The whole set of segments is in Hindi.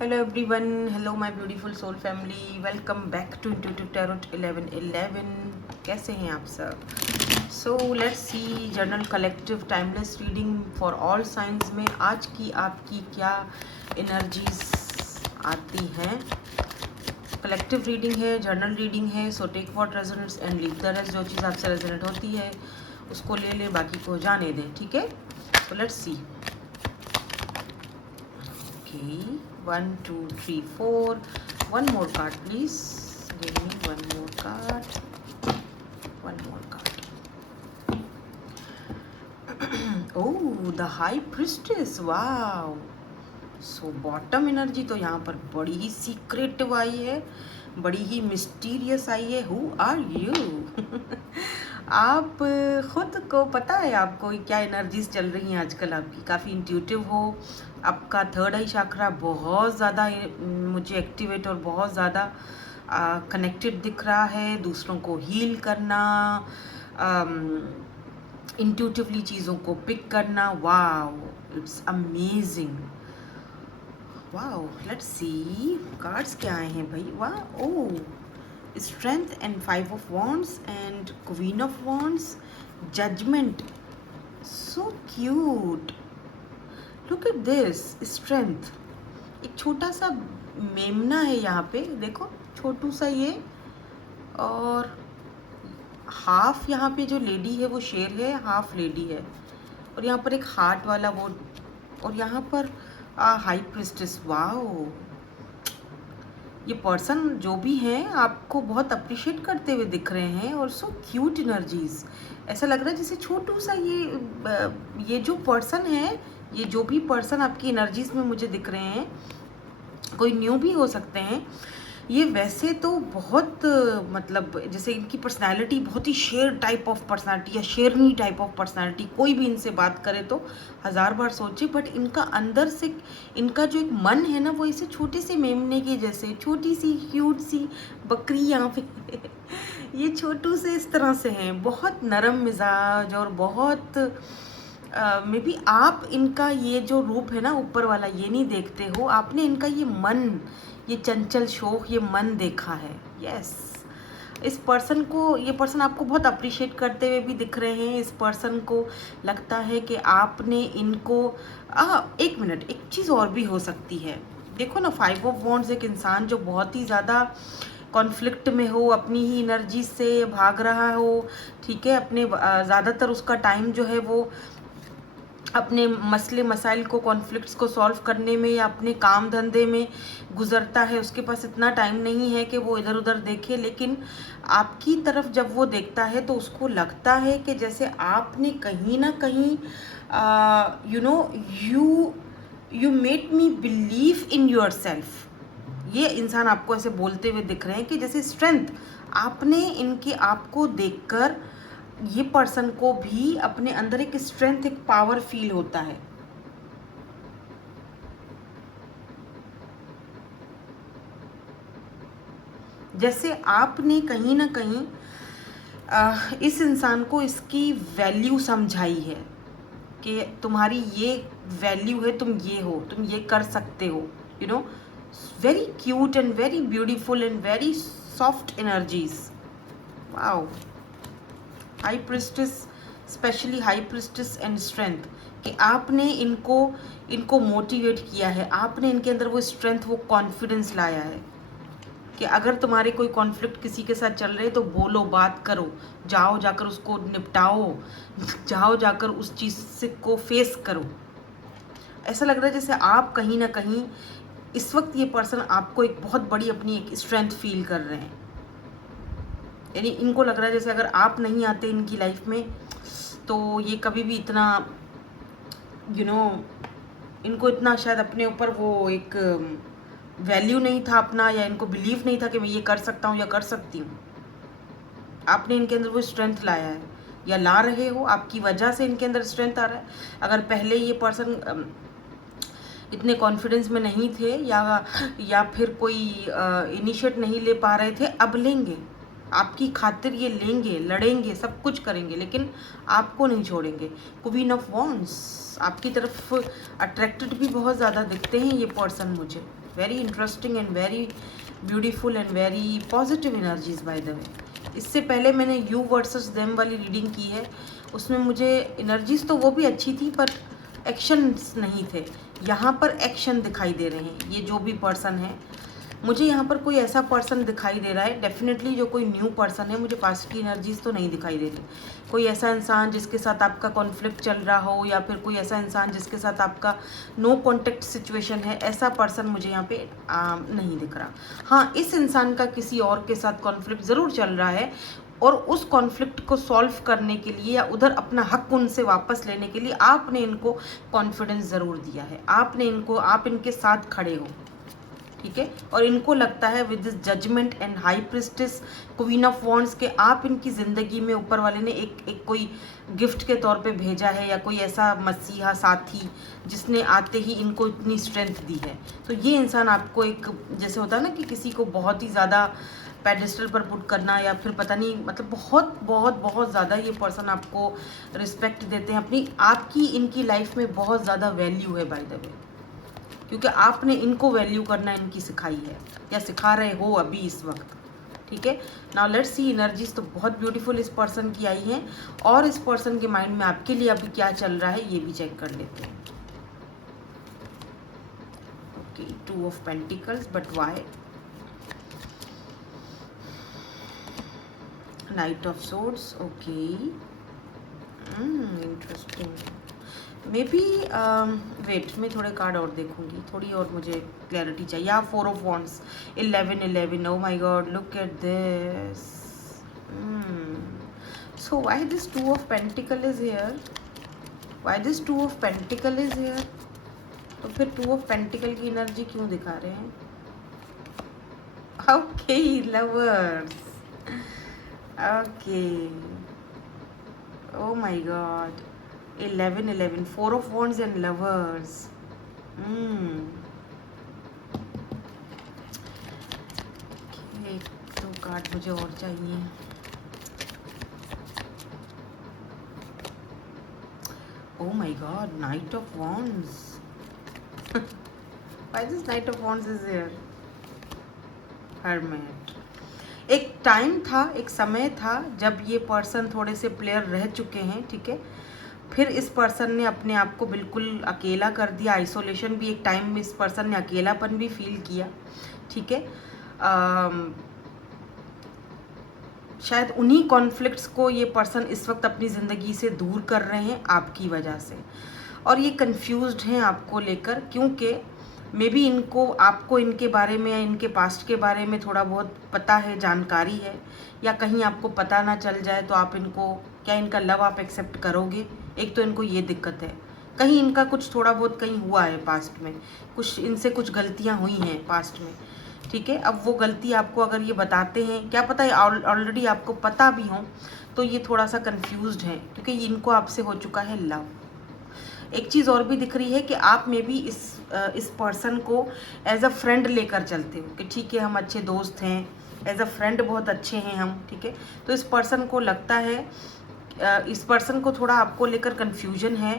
Hello everyone, hello my beautiful soul family, welcome back to Intuitive Tarot 1111. कैसे हैं आप सब? So let's see journal collective timeless reading for all signs में आज की आपकी क्या energies आती हैं. कलेक्टिव रीडिंग है, जर्नल रीडिंग है, so take what resonates and leave the rest. जो चीज़ आपसे रेजोनेट होती है उसको ले ले, बाकी को जाने दें. ठीक है, so let's see. Okay, 1 2 3 4. One more card please. Give me one more card. One more card. Oh, the High Priestess. Wow. So bottom energy तो यहाँ पर बड़ी ही सीक्रेटिव आई है, बड़ी ही मिस्टीरियस आई है. Who are you? आप खुद को पता है आपको क्या एनर्जीज चल रही हैं आजकल आपकी? काफ़ी इंट्यूटिव हो, आपका थर्ड आई चक्रा बहुत ज़्यादा मुझे एक्टिवेट और बहुत ज़्यादा कनेक्टेड दिख रहा है. दूसरों को हील करना, इंट्यूटिवली चीज़ों को पिक करना. Wow, it's amazing. Wow, let's see cards क्या आए हैं भाई. वाह, oh, strength and 5 of wands and queen of wands, judgment. So cute. Look at this strength. एक छोटा सा मेमना है यहाँ पे, देखो छोटू सा ये, और हाफ यहाँ पे जो लेडी है वो शेर है, हाफ लेडी है, और यहाँ पर एक हार्ट वाला वो, और यहाँ पर हाई प्रिस्टेस. वाओ, ये पर्सन जो भी हैं आपको बहुत अप्रिशिएट करते हुए दिख रहे हैं, और सो क्यूट एनर्जीज. ऐसा लग रहा है जैसे छोटू सा ये जो पर्सन है, ये जो भी पर्सन आपकी एनर्जीज में मुझे दिख रहे हैं, कोई न्यू भी हो सकते हैं. ये वैसे तो बहुत मतलब जैसे इनकी पर्सनालिटी बहुत ही शेर टाइप ऑफ पर्सनालिटी या शेरनी टाइप ऑफ पर्सनालिटी, कोई भी इनसे बात करे तो 1000 बार सोचे, बट इनका अंदर से इनका जो एक मन है ना, वो इसे छोटे से मेमने के जैसे, छोटी सी क्यूट सी बकरी यहाँ पे ये छोटू से इस तरह से हैं, बहुत नरम मिजाज और बहुत मे बी आप इनका ये जो रूप है ना ऊपर वाला, ये नहीं देखते हो, आपने इनका ये मन, ये चंचल शोक, ये मन देखा है. यस, इस पर्सन को, ये पर्सन आपको बहुत अप्रिशिएट करते हुए भी दिख रहे हैं. इस पर्सन को लगता है कि आपने इनको एक मिनट, एक चीज़ और भी हो सकती है. देखो ना, 5 ऑफ वॉन्ड्स, एक इंसान जो बहुत ही ज़्यादा कॉन्फ्लिक्ट में हो, अपनी ही एनर्जी से भाग रहा हो, ठीक है, अपने ज़्यादातर उसका टाइम जो है वो अपने मसले मसाइल को, कॉन्फ्लिक्ट्स को सॉल्व करने में या अपने काम धंधे में गुजरता है. उसके पास इतना टाइम नहीं है कि वो इधर उधर देखे, लेकिन आपकी तरफ जब वो देखता है तो उसको लगता है कि जैसे आपने कहीं ना कहीं you made me believe in your self. ये इंसान आपको ऐसे बोलते हुए दिख रहे हैं कि जैसे स्ट्रेंथ आपने इनके आपको देखकर ये पर्सन को भी अपने अंदर एक स्ट्रेंथ, एक पावर फील होता है. जैसे आपने कहीं ना कहीं इस इंसान को इसकी वैल्यू समझाई है कि तुम्हारी ये वैल्यू है, तुम ये हो, तुम ये कर सकते हो. You know, very cute and very beautiful and very soft energies. Wow, high priestess, specially high priestess and strength, कि आपने इनको मोटिवेट किया है, आपने इनके अंदर वो स्ट्रेंथ, वो कॉन्फिडेंस लाया है कि अगर तुम्हारे कोई कॉन्फ्लिक्ट किसी के साथ चल रहे तो बोलो, बात करो, जाओ जाकर उसको निपटाओ, जाओ जाकर उस चीज़ से को फेस करो. ऐसा लग रहा है जैसे आप कहीं ना कहीं इस वक्त ये पर्सन आपको एक बहुत बड़ी अपनी एक स्ट्रेंथ फील कर रहे हैं. यानी इनको लग रहा है जैसे अगर आप नहीं आते इनकी लाइफ में तो ये कभी भी इतना इनको इतना शायद अपने ऊपर वो एक वैल्यू नहीं था अपना, या इनको बिलीव नहीं था कि मैं ये कर सकता हूँ या कर सकती हूँ. आपने इनके अंदर वो स्ट्रेंथ लाया है या ला रहे हो, आपकी वजह से इनके अंदर स्ट्रेंथ आ रहा है. अगर पहले ये पर्सन इतने कॉन्फिडेंस में नहीं थे या फिर कोई इनिशिएट नहीं ले पा रहे थे, अब लेंगे. आपकी खातिर ये लेंगे, लड़ेंगे, सब कुछ करेंगे, लेकिन आपको नहीं छोड़ेंगे. क्वीन ऑफ वॉन्ड्स, आपकी तरफ अट्रैक्टेड भी बहुत ज़्यादा दिखते हैं ये पर्सन मुझे. Very interesting and very beautiful and very positive energies by the way. इससे पहले मैंने यू वर्सेस देम वाली रीडिंग की है, उसमें मुझे एनर्जीज तो वो भी अच्छी थी पर एक्शंस नहीं थे। यहाँ पर एक्शन दिखाई दे रहे हैं। ये जो भी पर्सन है, मुझे यहाँ पर कोई ऐसा पर्सन दिखाई दे रहा है डेफिनेटली जो कोई न्यू पर्सन है। मुझे पास्ट की एनर्जीज तो नहीं दिखाई दे रही। कोई ऐसा इंसान जिसके साथ आपका कॉन्फ्लिक्ट चल रहा हो, या फिर कोई ऐसा इंसान जिसके साथ आपका नो कॉन्टेक्ट सिचुएशन है, ऐसा पर्सन मुझे यहाँ पे नहीं दिख रहा। हाँ, इस इंसान का किसी और के साथ कॉन्फ्लिक्ट ज़रूर चल रहा है, और उस कॉन्फ्लिक्ट को सॉल्व करने के लिए या उधर अपना हक उनसे वापस लेने के लिए आपने इनको कॉन्फिडेंस ज़रूर दिया है। आप इनके साथ खड़े हो, ठीक है। और इनको लगता है with this judgment and high priestess queen of wands के आप इनकी ज़िंदगी में ऊपर वाले ने एक कोई गिफ्ट के तौर पे भेजा है, या कोई ऐसा मसीहा साथी जिसने आते ही इनको इतनी स्ट्रेंथ दी है। तो ये इंसान आपको एक, जैसे होता है ना कि किसी को बहुत ही ज़्यादा पेडिस्टल पर पुट करना, या फिर पता नहीं, मतलब बहुत बहुत बहुत ज़्यादा ये पर्सन आपको रिस्पेक्ट देते हैं अपनी। आपकी इनकी लाइफ में बहुत ज़्यादा वैल्यू है बाय द वे, क्योंकि आपने इनको वैल्यू करना इनकी सिखाई है, या सिखा रहे हो अभी इस वक्त, ठीक है। नाउ लेट्स सी एनर्जीज तो बहुत ब्यूटीफुल इस पर्सन की आई हैं, और इस पर्सन के माइंड में आपके लिए अभी क्या चल रहा है ये भी चेक कर लेते हैं। Okay, 2 of pentacles, but why? Knight of swords, okay, interesting. Maybe wait, मैं थोड़े कार्ड और देखूंगी, थोड़ी और मुझे क्लैरिटी चाहिए। या 4 of wands, 11, oh my god, look at this. So why this 2 of pentacle is here? Why this 2 of pentacle is here? तो फिर 2 ऑफ पेंटिकल की एनर्जी क्यों दिखा रहे हैं? Okay, lovers, okay, oh my god, 11, 4 of wands and lovers. एक दो कार्ड मुझे और चाहिए। Oh my God, Knight of Wands. Why this Knight of Wands is here? Hermit. एक टाइम था, एक समय था जब ये पर्सन थोड़े से प्लेयर रह चुके हैं, ठीक है। फिर इस पर्सन ने अपने आप को बिल्कुल अकेला कर दिया, आइसोलेशन भी, एक टाइम में इस पर्सन ने अकेलापन भी फील किया, ठीक है। शायद उन्हीं कॉन्फ्लिक्ट्स को ये पर्सन इस वक्त अपनी ज़िंदगी से दूर कर रहे हैं आपकी वजह से, और ये कंफ्यूज्ड हैं आपको लेकर, क्योंकि मे बी आपको इनके बारे में या इनके पास्ट के बारे में थोड़ा बहुत पता है, जानकारी है, या कहीं आपको पता ना चल जाए तो आप इनको, क्या इनका लव आप एक्सेप्ट करोगे? एक तो इनको ये दिक्कत है, कहीं इनका कुछ थोड़ा बहुत कहीं हुआ है पास्ट में, कुछ इनसे कुछ गलतियां हुई हैं पास्ट में, ठीक है। अब वो गलती आपको अगर ये बताते हैं, क्या पता है ऑलरेडी आपको पता भी हो, तो ये थोड़ा सा कंफ्यूज्ड है, क्योंकि इनको आपसे हो चुका है लव। एक चीज़ और भी दिख रही है कि आप में भी इस पर्सन को एज अ फ्रेंड लेकर चलते हो, कि ठीक है हम अच्छे दोस्त हैं, एज अ फ्रेंड बहुत अच्छे हैं हम, ठीक है। तो इस पर्सन को लगता है, इस पर्सन को थोड़ा आपको लेकर कन्फ्यूजन है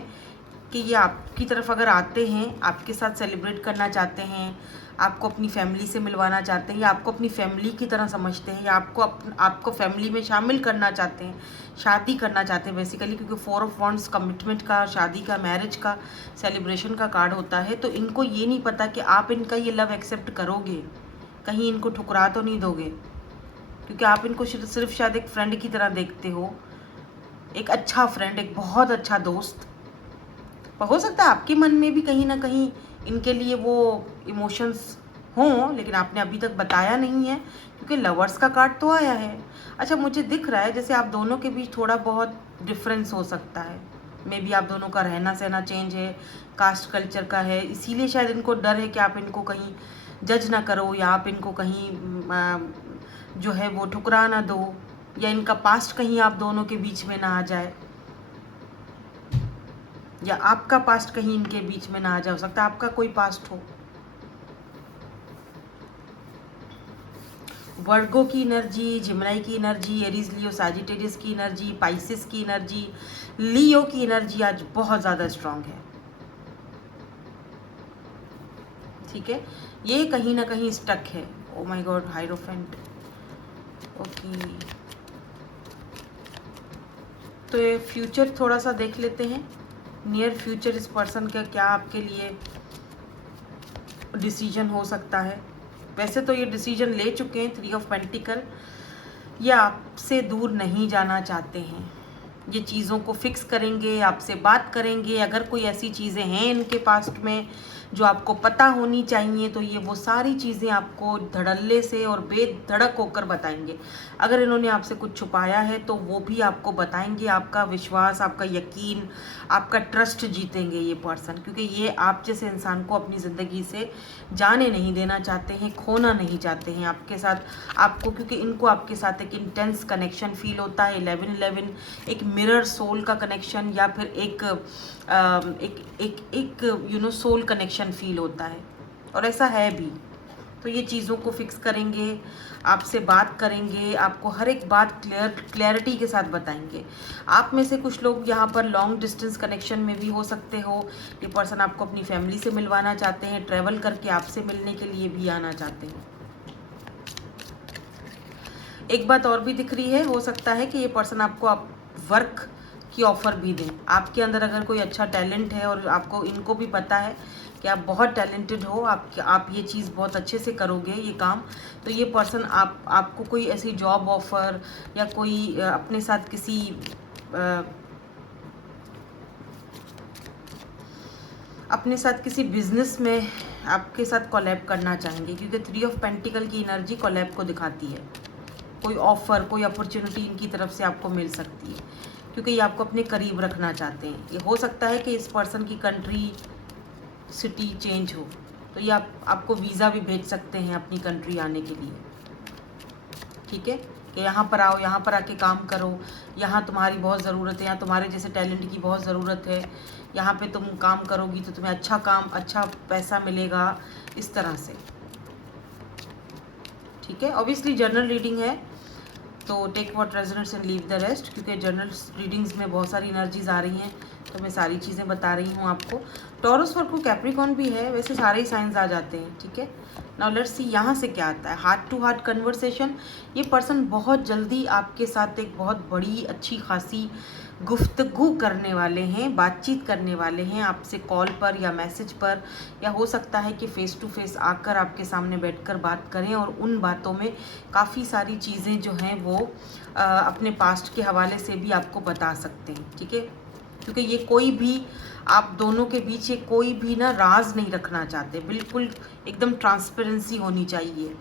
कि ये आपकी तरफ अगर आते हैं, आपके साथ सेलिब्रेट करना चाहते हैं, आपको अपनी फैमिली से मिलवाना चाहते हैं, या आपको अपनी फैमिली की तरह समझते हैं, या आपको फैमिली में शामिल करना चाहते हैं, शादी करना चाहते हैं बेसिकली, क्योंकि 4 ऑफ वॉन्ड्स कमिटमेंट का, शादी का, मैरिज का, सेलिब्रेशन का कार्ड होता है। तो इनको ये नहीं पता कि आप इनका ये लव एक्सेप्ट करोगे, कहीं इनको ठुकरा तो नहीं दोगे, क्योंकि आप इनको सिर्फ शायद एक फ्रेंड की तरह देखते हो, एक अच्छा फ्रेंड, एक बहुत अच्छा दोस्त। हो सकता है आपके मन में भी कहीं ना कहीं इनके लिए वो इमोशंस हों, लेकिन आपने अभी तक बताया नहीं है, क्योंकि लवर्स का कार्ड तो आया है। अच्छा, मुझे दिख रहा है जैसे आप दोनों के बीच थोड़ा बहुत डिफरेंस हो सकता है, मे बी आप दोनों का रहना सहना चेंज है, कास्ट कल्चर का है, इसीलिए शायद इनको डर है कि आप इनको कहीं जज ना करो, या आप इनको कहीं जो है वो ठुकरा ना दो, या इनका पास्ट कहीं आप दोनों के बीच में ना आ जाए, या आपका पास्ट कहीं इनके बीच में ना आ जाए। हो सकता है आपका कोई पास्ट हो। वर्गो की एनर्जी, जिमनाई की एनर्जी, एरीज, लियो, सैजिटेरियस की एनर्जी, पाइसिस की एनर्जी, लियो की एनर्जी आज बहुत ज़्यादा स्ट्रांग है। ठीक है, ये कहीं ना कहीं स्टक है। ओ माय गॉड, हायरोफेंट। ओके, तो ये फ्यूचर थोड़ा सा देख लेते हैं। नियर फ्यूचर इस पर्सन का क्या आपके लिए डिसीजन हो सकता है। वैसे तो ये डिसीजन ले चुके हैं, 3 ऑफ पेंटिकल। ये आपसे दूर नहीं जाना चाहते हैं, ये चीज़ों को फिक्स करेंगे, आपसे बात करेंगे। अगर कोई ऐसी चीज़ें हैं इनके पास्ट में जो आपको पता होनी चाहिए, तो ये वो सारी चीज़ें आपको धड़ल्ले से और बेधड़क होकर बताएंगे। अगर इन्होंने आपसे कुछ छुपाया है तो वो भी आपको बताएंगे। आपका विश्वास, आपका यकीन, आपका ट्रस्ट जीतेंगे ये पर्सन, क्योंकि ये आप जैसे इंसान को अपनी ज़िंदगी से जाने नहीं देना चाहते हैं, खोना नहीं चाहते हैं आपके साथ आपको, क्योंकि इनको आपके साथ एक इंटेंस कनेक्शन फील होता है। 11-11 एक मिरर सोल का कनेक्शन, या फिर एक you know soul connection feel होता है, और ऐसा है भी। तो ये चीज़ों को फिक्स करेंगे, आपसे बात करेंगे, आपको हर एक बात क्लैरिटी के साथ बताएंगे। आप में से कुछ लोग यहाँ पर लॉन्ग डिस्टेंस कनेक्शन में भी हो सकते हो। ये पर्सन आपको अपनी फैमिली से मिलवाना चाहते हैं, ट्रैवल करके आपसे मिलने के लिए भी आना चाहते हैं। एक बात और भी दिख रही है, हो सकता है कि ये पर्सन आपको वर्क की ऑफ़र भी दें। आपके अंदर अगर कोई अच्छा टैलेंट है और आपको इनको भी पता है कि आप बहुत टैलेंटेड हो, आप ये चीज़ बहुत अच्छे से करोगे ये काम, तो ये पर्सन आपको कोई ऐसी जॉब ऑफ़र या कोई अपने साथ किसी बिजनेस में आपके साथ कोलैब करना चाहेंगे, क्योंकि 3 ऑफ पेंटिकल की एनर्जी कोलैब को दिखाती है। कोई ऑफ़र, कोई अपॉर्चुनिटी इनकी तरफ से आपको मिल सकती है, क्योंकि ये आपको अपने करीब रखना चाहते हैं। ये हो सकता है कि इस पर्सन की कंट्री, सिटी चेंज हो, तो ये आपको वीज़ा भी भेज सकते हैं अपनी कंट्री आने के लिए, ठीक है, कि यहाँ पर आओ, यहाँ पर आके काम करो, यहाँ तुम्हारी बहुत ज़रूरत है, यहाँ तुम्हारे जैसे टैलेंट की बहुत ज़रूरत है, यहाँ पे तुम काम करोगी तो तुम्हें अच्छा काम, अच्छा पैसा मिलेगा, इस तरह से, ठीक है। ऑब्वियसली जनरल रीडिंग है, तो take what resonates and leave the rest, क्योंकि जनरल रीडिंग्स में बहुत सारी एनर्जीज आ रही हैं, तो मैं सारी चीज़ें बता रही हूँ आपको। टॉरस, वर्गो, कैप्रिकॉर्न भी है, वैसे सारे ही साइंस आ जाते हैं, ठीक है। नाउ लेट्स सी यहाँ से क्या आता है। हार्ट टू हार्ट कन्वर्सेशन, ये पर्सन बहुत जल्दी आपके साथ एक बहुत बड़ी अच्छी खासी गुफ्तगू करने वाले हैं, बातचीत करने वाले हैं आपसे कॉल पर या मैसेज पर, या हो सकता है कि फ़ेस टू फेस आकर आपके सामने बैठकर बात करें, और उन बातों में काफ़ी सारी चीज़ें जो हैं वो अपने पास्ट के हवाले से भी आपको बता सकते हैं, ठीक है। क्योंकि ये कोई भी आप दोनों के बीच ये कोई भी ना राज नहीं रखना चाहते, बिल्कुल एकदम ट्रांसपेरेंसी होनी चाहिए,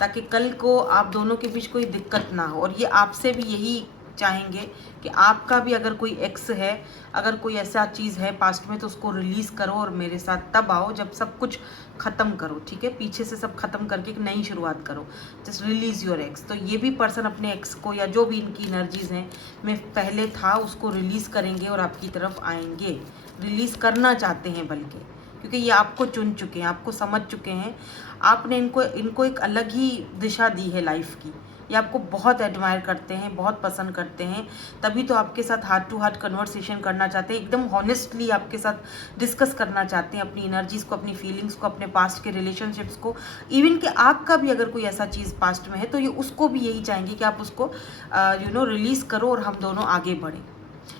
ताकि कल को आप दोनों के बीच कोई दिक्कत ना हो। और ये आपसे भी यही चाहेंगे कि आपका भी अगर कोई एक्स है, अगर कोई ऐसा चीज़ है पास्ट में, तो उसको रिलीज़ करो और मेरे साथ तब आओ जब सब कुछ ख़त्म करो, ठीक है। पीछे से सब ख़त्म करके एक नई शुरुआत करो, जस्ट रिलीज़ योर एक्स। तो ये भी पर्सन अपने एक्स को, या जो भी इनकी एनर्जीज़ हैं में पहले था, उसको रिलीज़ करेंगे और आपकी तरफ आएंगे, रिलीज़ करना चाहते हैं बल्कि, क्योंकि ये आपको चुन चुके हैं, आपको समझ चुके हैं। आपने इनको एक अलग ही दिशा दी है लाइफ की। ये आपको बहुत एडमायर करते हैं, बहुत पसंद करते हैं, तभी तो आपके साथ हार्ट टू हार्ट कन्वर्सेशन करना चाहते हैं, एकदम हॉनेस्टली आपके साथ डिस्कस करना चाहते हैं अपनी एनर्जीज़ को, अपनी फीलिंग्स को, अपने पास्ट के रिलेशनशिप्स को। इवन कि आपका भी अगर कोई ऐसा चीज़ पास्ट में है, तो ये उसको भी यही चाहेंगे कि आप उसको रिलीज़ करो और हम दोनों आगे बढ़ें।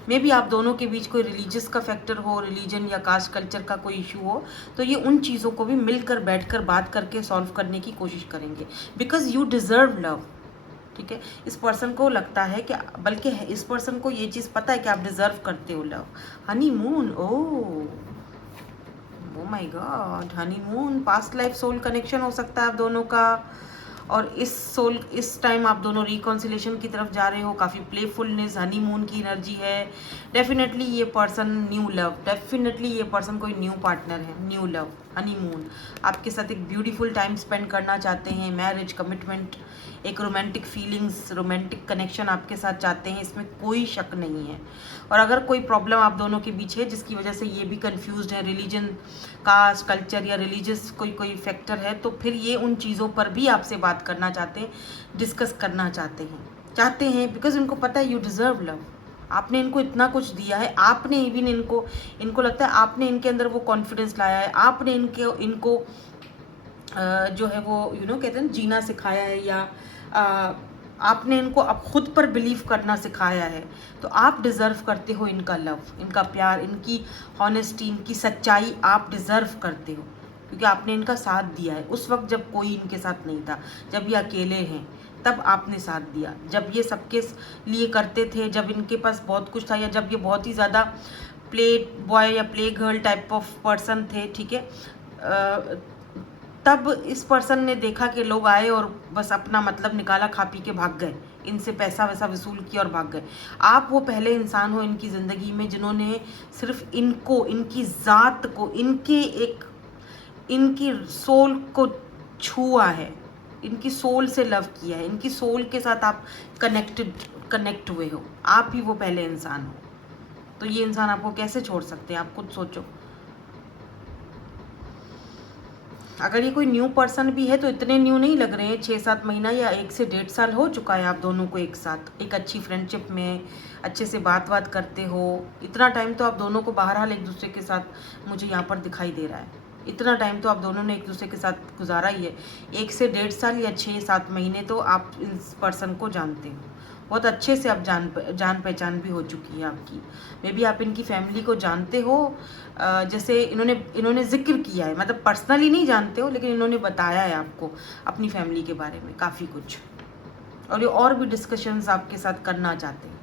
मे बी आप दोनों के बीच कोई रिलीजियस का फैक्टर हो, रिलीजन या कास्ट कल्चर का कोई इशू हो, तो ये उन चीज़ों को भी मिलकर बैठकर बात करके सॉल्व करने की कोशिश करेंगे, बिकॉज यू डिज़र्व लव, ठीक है। इस पर्सन को लगता है कि, बल्कि इस पर्सन को ये चीज़ पता है कि आप डिज़र्व करते हो love. Honeymoon, oh my god, honeymoon, past life soul connection हो सकता है आप दोनों का, और इस टाइम आप दोनों रिकॉन्सिलेशन की तरफ जा रहे हो। काफ़ी प्लेफुलनेस, हनीमून की एनर्जी है। डेफिनेटली ये पर्सन न्यू लव, डेफिनेटली ये पर्सन कोई न्यू पार्टनर है, न्यू लव, हनीमून, आपके साथ एक ब्यूटीफुल टाइम स्पेंड करना चाहते हैं, मैरिज, कमिटमेंट, एक रोमांटिक फीलिंग्स, रोमांटिक कनेक्शन आपके साथ चाहते हैं, इसमें कोई शक नहीं है। और अगर कोई प्रॉब्लम आप दोनों के बीच है जिसकी वजह से ये भी कंफ्यूज्ड है, रिलीजन, कास्ट, कल्चर या रिलीजियस कोई फैक्टर है, तो फिर ये उन चीज़ों पर भी आपसे बात करना चाहते हैं, डिस्कस करना चाहते हैं बिकॉज इनको पता है यू डिज़र्व लव। आपने इनको इतना कुछ दिया है, आपने इवन इनको लगता है आपने इनके अंदर वो कॉन्फिडेंस लाया है, आपने इनको जो है वो कहते हैं जीना सिखाया है, या आपने इनको अब खुद पर बिलीव करना सिखाया है, तो आप डिज़र्व करते हो इनका लव, इनका प्यार, इनकी हॉनेस्टी, इनकी सच्चाई आप डिज़र्व करते हो, क्योंकि आपने इनका साथ दिया है उस वक्त जब कोई इनके साथ नहीं था, जब ये अकेले हैं तब आपने साथ दिया, जब ये सबके लिए करते थे, जब इनके पास बहुत कुछ था, या जब ये बहुत ही ज़्यादा प्ले बॉय या play girl type of person थे, ठीक है, तब इस पर्सन ने देखा कि लोग आए और बस अपना मतलब निकाला, खा पी के भाग गए, इनसे पैसा वैसा वसूल किया और भाग गए। आप वो पहले इंसान हो इनकी ज़िंदगी में जिन्होंने सिर्फ इनको, इनकी ज़ात को, इनकी सोल को छुआ है, इनकी सोल से लव किया है, इनकी सोल के साथ आप कनेक्ट हुए हो, आप ही वो पहले इंसान हो। तो ये इंसान आपको कैसे छोड़ सकते हैं, आप खुद सोचो। अगर ये कोई न्यू पर्सन भी है तो इतने न्यू नहीं लग रहे हैं, 6-7 महीना या 1 से 1.5 साल हो चुका है आप दोनों को एक साथ, एक अच्छी फ्रेंडशिप में अच्छे से बात करते हो, इतना टाइम तो आप दोनों को बहरहाल एक दूसरे के साथ मुझे यहाँ पर दिखाई दे रहा है, इतना टाइम तो आप दोनों ने एक दूसरे के साथ गुजारा ही है, 1 से 1.5 साल या 6-7 महीने तो आप इस पर्सन को जानते हो, बहुत अच्छे से आप जान पहचान भी हो चुकी है आपकी, मे बी आप इनकी फैमिली को जानते हो, जैसे इन्होंने जिक्र किया है, मतलब पर्सनली नहीं जानते हो लेकिन इन्होंने बताया है आपको अपनी फैमिली के बारे में काफ़ी कुछ, और ये और भी डिस्कशंस आपके साथ करना चाहते हैं,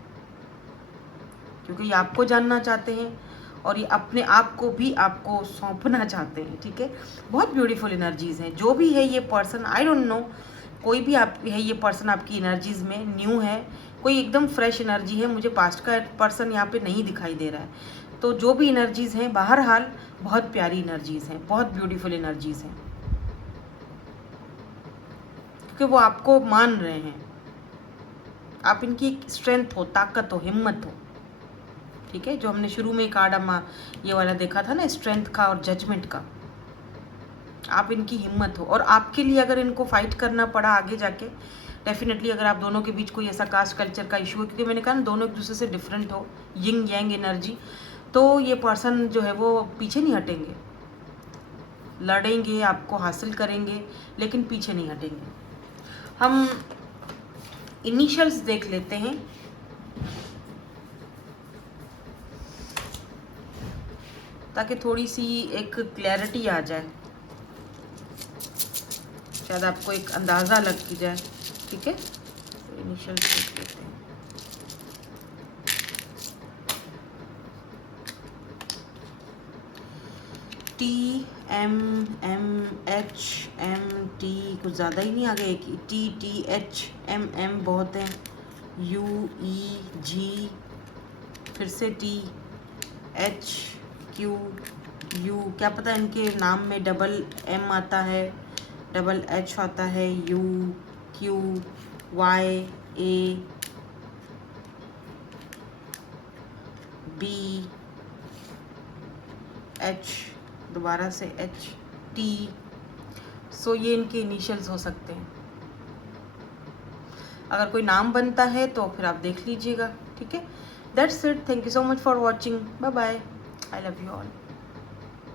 क्योंकि ये आपको जानना चाहते हैं और ये अपने आप को भी आपको सौंपना चाहते हैं, ठीक है। बहुत ब्यूटीफुल एनर्जीज़ हैं, जो भी है ये पर्सन, आई डोंट नो, कोई भी आप है ये पर्सन आपकी एनर्जीज़ में न्यू है, कोई एकदम फ्रेश एनर्जी है, मुझे पास्ट का पर्सन यहाँ पे नहीं दिखाई दे रहा है। तो जो भी एनर्जीज़ हैं बहरहाल बहुत प्यारी एनर्जीज़ हैं, बहुत ब्यूटीफुल एनर्जीज़ हैं, क्योंकि वो आपको मान रहे हैं, आप इनकी स्ट्रेंथ हो, ताकत हो, हिम्मत हो, ठीक है। जो हमने शुरू में कार्ड ये वाला देखा था ना, स्ट्रेंथ का और जजमेंट का, आप इनकी हिम्मत हो, और आपके लिए अगर इनको फाइट करना पड़ा आगे जाके, डेफिनेटली अगर आप दोनों के बीच कोई ऐसा कास्ट कल्चर का इशू है, क्योंकि मैंने कहा ना दोनों एक दूसरे से डिफरेंट हो, यिंग यांग एनर्जी, तो ये पर्सन जो है वो पीछे नहीं हटेंगे, लड़ेंगे, आपको हासिल करेंगे, लेकिन पीछे नहीं हटेंगे। हम इनिशियल्स देख लेते हैं, ताकि थोड़ी सी एक क्लैरिटी आ जाए, शायद आपको एक अंदाज़ा लग जाए, ठीक है। तो इनिशियल्स देख लेते हैं। TMMHMT, कुछ ज़्यादा ही नहीं आ गए कि TTHMM बहुत है, UEG, फिर से THQU, क्या पता इनके नाम में डबल M आता है, डबल H आता है, UQYABH, दोबारा से HT, सो ये इनके इनिशियल्स हो सकते हैं। अगर कोई नाम बनता है तो फिर आप देख लीजिएगा, ठीक है। That's it, thank you so much for watching, bye bye, I love you all.